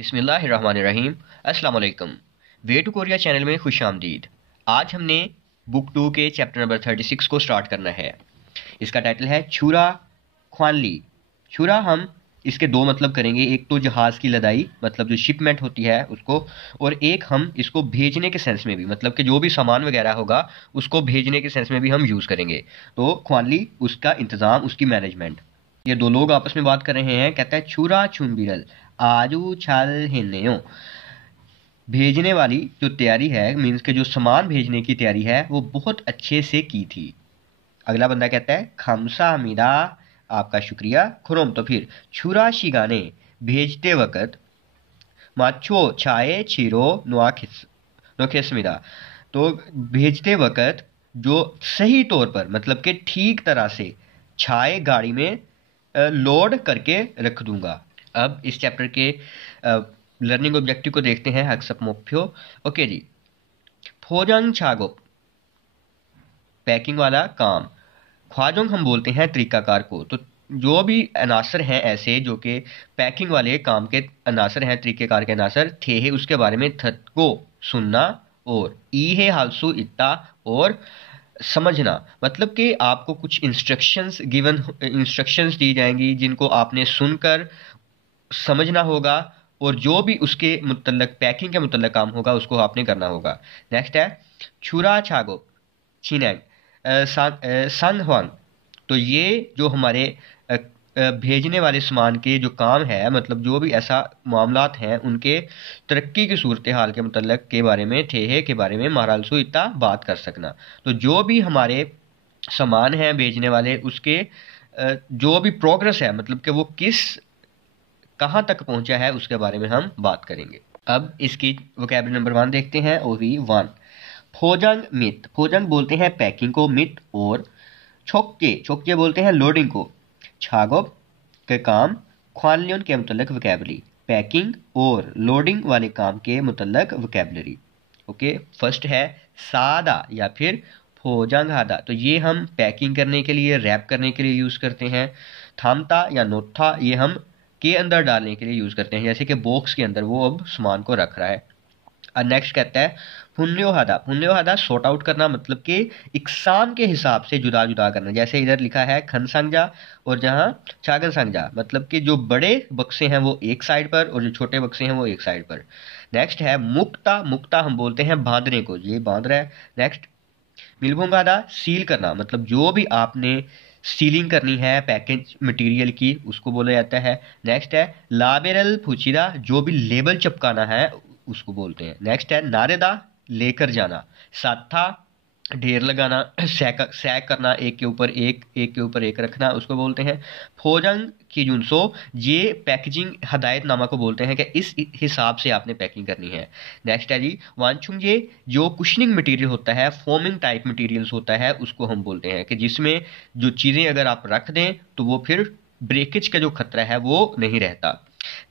बिस्मिल्लाहिर्रहमानिर्रहीम। अस्सलाम वालेकुम। वे टू कोरिया चैनल में खुश आमदीद। आज हमने बुक 2 के चैप्टर नंबर 36 को स्टार्ट करना है। इसका टाइटल है छुरा ख्वानली। छुरा हम इसके दो मतलब करेंगे, एक तो जहाज़ की लदाई मतलब जो शिपमेंट होती है उसको, और एक हम इसको भेजने के सेंस में भी, मतलब कि जो भी सामान वगैरह होगा उसको भेजने के सेंस में भी हम यूज़ करेंगे। तो ख्वानली उसका इंतज़ाम, उसकी मैनेजमेंट। ये दो लोग आपस में बात कर रहे हैं। कहता है छुरा छुन बिरल आजू छाल हिन्नेयो। भेजने वाली जो तैयारी है, मीन्स के जो सामान भेजने की तैयारी है वो बहुत अच्छे से की थी। अगला बंदा कहता है खमसा मिदा, आपका शुक्रिया। खुरम तो फिर छुरा शिगाने, भेजते वक्त माछो छाए छिरो नोखिसमिदा। तो भेजते वक्त जो सही तौर पर, मतलब कि ठीक तरह से छाए गाड़ी में लोड करके रख दूंगा। अब इस चैप्टर के लर्निंग ऑब्जेक्टिव को देखते हैं। हक्सप मोक्फ्यो। ओके जी। फोजंग छागो, पैकिंग वाला काम। ख्वाजोंग हम बोलते हैं तरीकाकार को। तो जो भी अनासर हैं ऐसे जो कि पैकिंग वाले काम के अनासर हैं, तरीकेकार के अनासर थे है, उसके बारे में थत को सुनना, और ई है हालसू इत्ता, और समझना। मतलब कि आपको कुछ इंस्ट्रक्शंस दी जाएंगी जिनको आपने सुनकर समझना होगा, और जो भी उसके मुतल्लक पैकिंग के मुतल्लक काम होगा उसको आपने करना होगा। नेक्स्ट है छुरा छागो छिनैंग संग हुआंग। तो ये जो हमारे भेजने वाले सामान के जो काम है, मतलब जो भी ऐसा मामलात हैं उनके तरक्की की सूरत हाल के मुतल्लक के बारे में थे के बारे में महारालसू इतना बात कर सकना। तो जो भी हमारे सामान हैं भेजने वाले, उसके जो भी प्रोग्रेस है, मतलब कि वो किस कहाँ तक पहुंचा है, उसके बारे में हम बात करेंगे। अब इसकी वोकैबुलरी नंबर 1 देखते हैं। ओवी 1 फोजंग मित। फोजंग बोलते हैं पैकिंग को, मित और छोक्के, छोक्के बोलते हैं लोडिंग को। छागोब के काम, ख्वानलियन के मुतल्लक वोकैबुलरी, पैकिंग और लोडिंग वाले काम के मुतल्लक वोकैबुलरी। ओके, फर्स्ट है सादा या फिर फोजंग हादा। तो ये हम पैकिंग करने के लिए, रैप करने के लिए यूज़ करते हैं। थामता या नोथा ये हम के अंदर डालने के लिए यूज़ करते हैं, जैसे कि बॉक्स के अंदर वो अब सामान को रख रहा है। और नेक्स्ट कहता है पुण्योहादा। पुण्योहादा सॉर्ट आउट करना, मतलब कि इकसाम के हिसाब से जुदा जुदा करना। जैसे इधर लिखा है खन संजा और जहाँ छागन संजा, मतलब कि जो बड़े बक्से हैं वो एक साइड पर और जो छोटे बक्से हैं वो एक साइड पर। नेक्स्ट है मुक्ता। मुक्ता हम बोलते हैं बांधने को, ये बांध रहा है। नेक्स्ट मिलभुंगादा सील करना, मतलब जो भी आपने सीलिंग करनी है पैकेज मटेरियल की उसको बोला जाता है। नेक्स्ट है लाबेरल फुचिदा, जो भी लेबल चिपकाना है उसको बोलते हैं। नेक्स्ट है नारेदा, लेकर जाना। साथा ढेर लगाना, सैक करना, एक के ऊपर एक, एक के ऊपर एक रखना, उसको बोलते हैं। फोजंग की जुनसो, ये पैकेजिंग हदायतनामा को बोलते हैं कि इस हिसाब से आपने पैकिंग करनी है। नेक्स्ट है जी वांछुंग, ये जो कुशनिंग मटेरियल होता है, फोमिंग टाइप मटेरियल्स होता है, उसको हम बोलते हैं कि जिसमें जो चीज़ें अगर आप रख दें तो वो फिर ब्रेकेज का जो खतरा है वो नहीं रहता।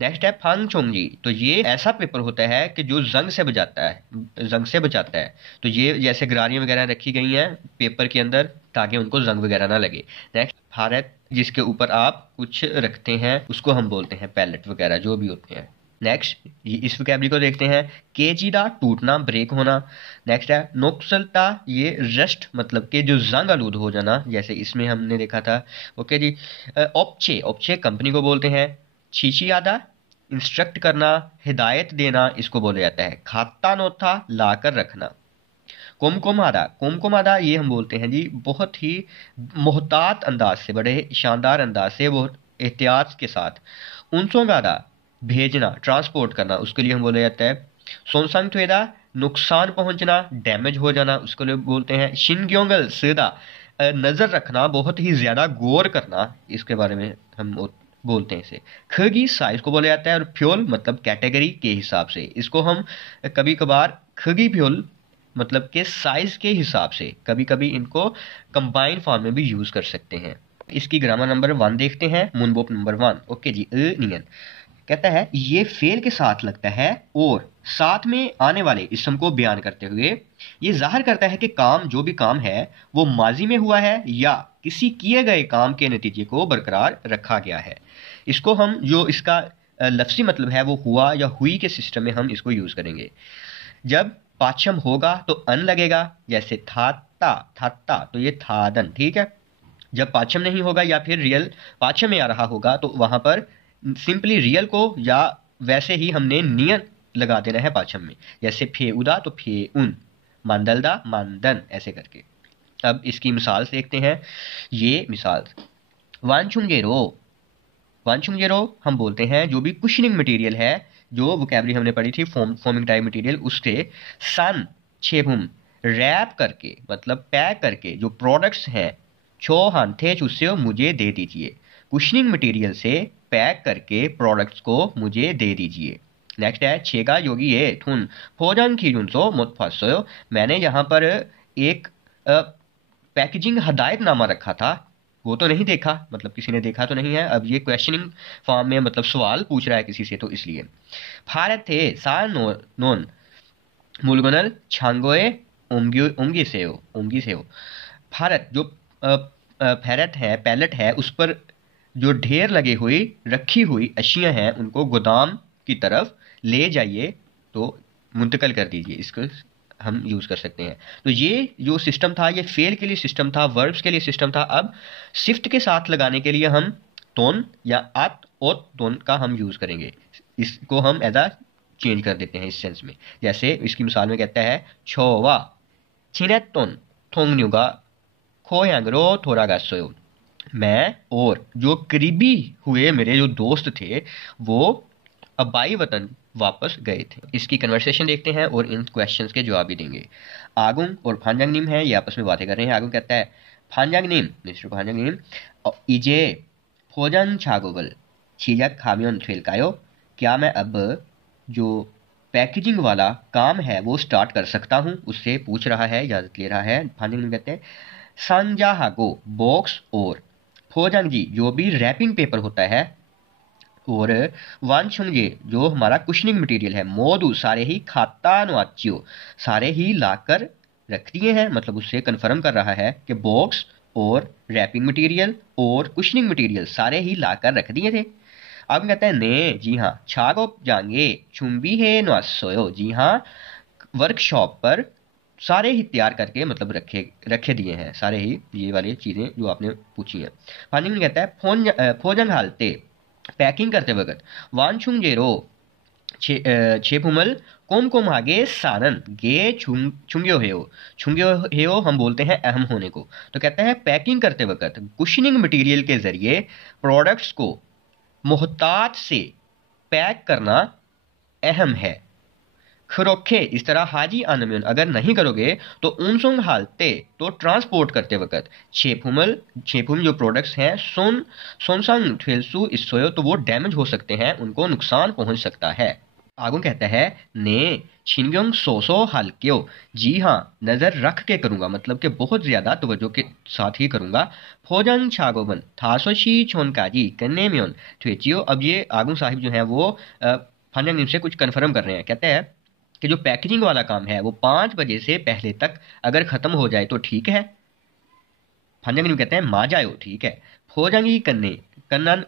नेक्स्ट है फंग चोंगजी। तो ये ऐसा पेपर होता है कि जो जंग से बचाता है, जंग से बचाता है। तो ये जैसे गरारियां वगैरह रखी गई हैं पेपर के अंदर ताकि उनको जंग वगैरह ना लगे। नेक्स्ट भारत, जिसके ऊपर आप कुछ रखते हैं उसको हम बोलते हैं पैलेट वगैरह जो भी होते हैं। नेक्स्ट इस वोकैबुलरी को देखते हैं। केजीदा टूटना, ब्रेक होना। नेक्स्ट है नोक्सलता, ये रस्ट, मतलब कि जो जंग आलूद हो जाना, जैसे इसमें हमने देखा था। ओके जी। ओपछे, ओपछे कंपनी को बोलते हैं। छीछियादा इंस्ट्रक्ट करना, हिदायत देना, इसको बोला जाता है। खाता नोथा लाकर रखना। कुमकुमादा, कुमकुमादा ये हम बोलते हैं जी बहुत ही मोहतात अंदाज से, बड़े शानदार अंदाज से, बहुत एहतियात के साथ। उनसोंगादा भेजना, ट्रांसपोर्ट करना, उसके लिए हम बोला जाता है। सोनसंग थ्वेदा नुकसान पहुंचना, डैमेज हो जाना, उसके लिए बोलते हैं। शिनग्योंगल सीधा नजर रखना, बहुत ही ज्यादा गौर करना, इसके बारे में हम बोलते हैं इसे। खगी साइज को बोला जाता है, और फ्यूल मतलब कैटेगरी के हिसाब से। इसको हम कभी कभार खगी फ्यूल मतलब के साइज के हिसाब से कभी कभी इनको कंबाइन फॉर्म में भी यूज कर सकते हैं। इसकी ग्रामर नंबर 1 देखते हैं। मुनबोप नंबर 1। ओके जी। नियन कहता है ये फेल के साथ लगता है और साथ में आने वाले इसम को बयान करते हुए ये जाहिर करता है कि काम, जो भी काम है वो माजी में हुआ है या किसी किए गए काम के नतीजे को बरकरार रखा गया है। इसको हम जो इसका लफ्ज़ी मतलब है वो हुआ या हुई के सिस्टम में हम इसको यूज़ करेंगे। जब पाछम होगा तो अन लगेगा, जैसे थाता तो ये थादन, ठीक है। जब पाछम नहीं होगा या फिर रियल पाछम में आ रहा होगा तो वहां पर सिंपली रियल को या वैसे ही हमने नियन लगा देना है पाछम में, जैसे फे उदा तो फे उन, मांदलदा मानदन, ऐसे करके। अब इसकी मिसाल देखते हैं। ये मिसाल वानचुंगेरो, वानचुंगेरो हम बोलते हैं जो भी कुशनिंग मटेरियल है, जो वोकैबुलरी हमने पढ़ी थी फॉर्मिंग टाइप मटेरियल, उससे सन छेबुम रैप करके मतलब पैक करके जो प्रोडक्ट्स हैं छो हांथे उससे मुझे दे दीजिए। कुशनिंग मटेरियल से पैक करके प्रोडक्ट्स को मुझे दे दीजिए। नेक्स्ट है छेगा योगी ये ठुन फोजन खीजुनसो मुत फंसो, मैंने यहाँ पर एक पैकेजिंग हदायतनामा रखा था, वो तो नहीं देखा, मतलब किसी ने देखा तो नहीं है। अब ये क्वेश्चनिंग फॉर्म में मतलब सवाल पूछ रहा है किसी से, तो इसलिए भारत थे सा नोन मुलगनल छांगोए उमगी सेओ, भारत जो पैरट है पैलेट है उस पर जो ढेर लगे हुई रखी हुई अशियां हैं उनको गोदाम की तरफ ले जाइए, तो मुंतकल कर दीजिए, इसको हम यूज कर सकते हैं। तो ये जो सिस्टम था ये फेल के लिए सिस्टम था, वर्ब्स के लिए सिस्टम था। अब शिफ्ट के साथ लगाने के लिए हम तोन या आत और तोन का हम यूज करेंगे, इसको हम एज चेंज कर देते हैं इस सेंस में। जैसे इसकी मिसाल में कहता है छोवा छिनेतोन थोंगन्युगा खोयांगरो थोरागासोयो, मैं और जो करीबी हुए मेरे जो दोस्त थे वो अबाई वतन वापस गए थे। इसकी कन्वर्सेशन देखते हैं और इन क्वेश्चंस के जवाब भी देंगे। आगुंग और फांजांग नीम है, ये आपस में बातें कर रहे हैं। आगुंग कहता है फांजांग नीम मिस्टर फांजांग नीम इजे फोजन छागोबल छिजक खामियोन फेलकायो, क्या मैं अब जो पैकेजिंग वाला काम है वो स्टार्ट कर सकता हूँ, उससे पूछ रहा है, इजाजत ले रहा है। फांजांग नीम कहते हैं संजाहागो बॉक्स और फोजंग जी जो भी रैपिंग पेपर होता है, और वानछुंगे जो हमारा कुशनिंग मटेरियल है, मोदू सारे ही खाता नुआचियो सारे ही लाकर रख दिए हैं, मतलब उससे कंफर्म कर रहा है कि बॉक्स और रैपिंग मटेरियल और कुशनिंग मटेरियल सारे ही लाकर रख दिए थे। अब कहते हैं ने जी हाँ छागो जाएंगे चुंबी है नुआसोयो, जी हाँ वर्कशॉप पर सारे ही तैयार करके मतलब रखे रखे दिए हैं सारे ही ये वाली चीजें जो आपने पूछी है। फाइनली कहता है फोजन हालते पैकिंग करते वक्त वानछुंग जेरो छेपुमल कोम कोम आगे सानन गे छुंग्यो हेयो, छुंग्यो हेयो हम बोलते हैं अहम होने को। तो कहते हैं पैकिंग करते वक्त कुशनिंग मटेरियल के जरिए प्रोडक्ट्स को मोहतात से पैक करना अहम है। खरोखे इस तरह हाजी आनम्यन अगर नहीं करोगे तो उनसुंग हालते तो ट्रांसपोर्ट करते वक्त छेपुम जो प्रोडक्ट्स हैं सोन सोनसंग ठेलसू इसोयो तो वो डैमेज हो सकते हैं, उनको नुकसान पहुंच सकता है। आगू कहता है ने छिनग्योंग सोसो हल्क्यो, जी हाँ नजर रख के करूंगा, मतलब कि बहुत ज्यादा तवज्जो के साथ ही करूंगा। फोजन छागोबन थासोशी छोनकाजी कन्नेम्योन ठेचियो, अब ये आगू साहिब जो है वो फंजंग से कुछ कन्फर्म कर रहे हैं। कहते हैं कि जो पैकेजिंग वाला काम है वो 5 बजे से पहले तक अगर खत्म हो जाए तो ठीक है। फंजंग कहते हैं मा जायो ठीक है। फोजंगी कन्ने कन्नन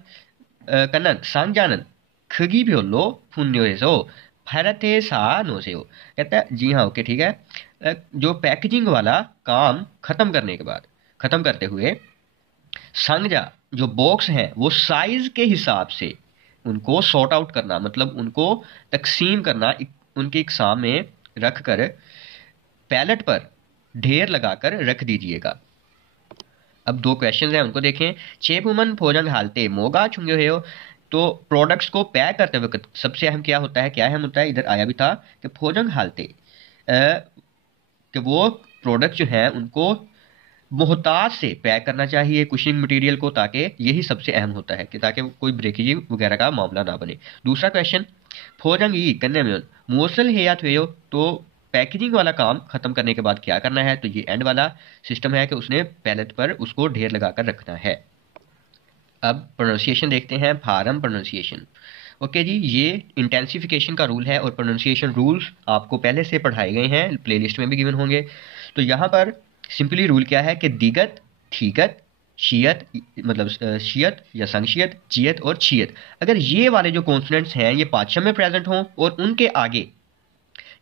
कन्नन सांगजानन खगी ब्योलो फुन्योसो फरते सा नोसेयो, कहता है जी हाँ ओके ठीक है। जो पैकेजिंग वाला काम खत्म करने के बाद खत्म करते हुए संगजा जो बॉक्स हैं वो साइज के हिसाब से उनको सॉर्ट आउट करना, मतलब उनको तकसीम करना, उनके एक सामने रख कर पैलेट पर ढेर लगाकर रख दीजिएगा। अब 2 क्वेश्चन हैं उनको देखें। चेपुमन भोजन हालते मोगा छुंगे हो, तो प्रोडक्ट्स को पैक करते वक्त सबसे अहम क्या होता है, क्या अहम होता है, इधर आया भी था कि भोजन हालते कि वो प्रोडक्ट जो है उनको मोहताज से पैक करना चाहिए कुशनिंग मटेरियल को, ताकि यही सबसे अहम होता है कि ताकि कोई ब्रेकेजिंग वगैरह का मामला ना बने। दूसरा क्वेश्चन फोजंग ई करने में मोसल है या थे, तो पैकेजिंग वाला काम खत्म करने के बाद क्या करना है, तो ये एंड वाला सिस्टम है कि उसने पैलेट पर उसको ढेर लगाकर रखना है। अब प्रोनाउंसिएशन देखते हैं, फार्म प्रोनाउंसिएशन। ओके जी, ये इंटेंसिफिकेशन का रूल है और प्रोनाउंसिएशन रूल्स आपको पहले से पढ़ाए गए हैं, प्लेलिस्ट में भी गिवन होंगे। तो यहाँ पर सिंपली रूल क्या है कि दिगत ठीकत शियत, मतलब शियत या संशियत, जियत और छियत। अगर ये वाले जो कॉन्सोनेंट्स हैं ये पाँचम में प्रेजेंट हों और उनके आगे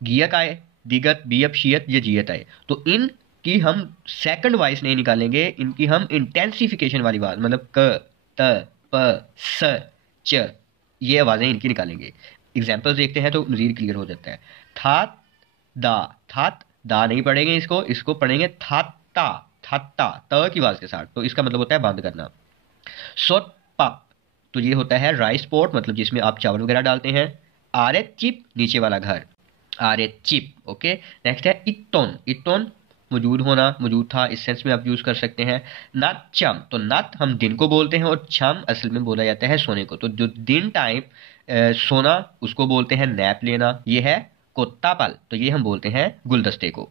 गियत आए, दिगत, बियप, शियत या जियत आए, तो इन की हम सेकंड वाइज नहीं निकालेंगे, इनकी हम इंटेंसिफिकेशन वाली बात, मतलब क, त, प, स, च, ये आवाजें इनकी निकालेंगे। एग्जाम्पल्स देखते हैं तो मजीद क्लियर हो जाता है। थात दा, थात दा नहीं पढ़ेंगे इसको, इसको पढ़ेंगे थाता, थाता त की आवाज के साथ, तो इसका मतलब होता है बंद करना। सोट पप, तो ये होता है राइस पॉट, मतलब जिसमें आप चावल वगैरह डालते हैं। आरे चिप, नीचे वाला घर, आरे चिप। ओके, नेक्स्ट है इटोन, इटोन मौजूद होना, मौजूद था, इस सेंस में आप यूज कर सकते हैं। नत चम, तो नत हम दिन को बोलते हैं और छम असल में बोला जाता है सोने को, तो जो दिन टाइम सोना उसको बोलते हैं नैप लेना। ये है कोत्ता पल, तो ये हम बोलते हैं गुलदस्ते को।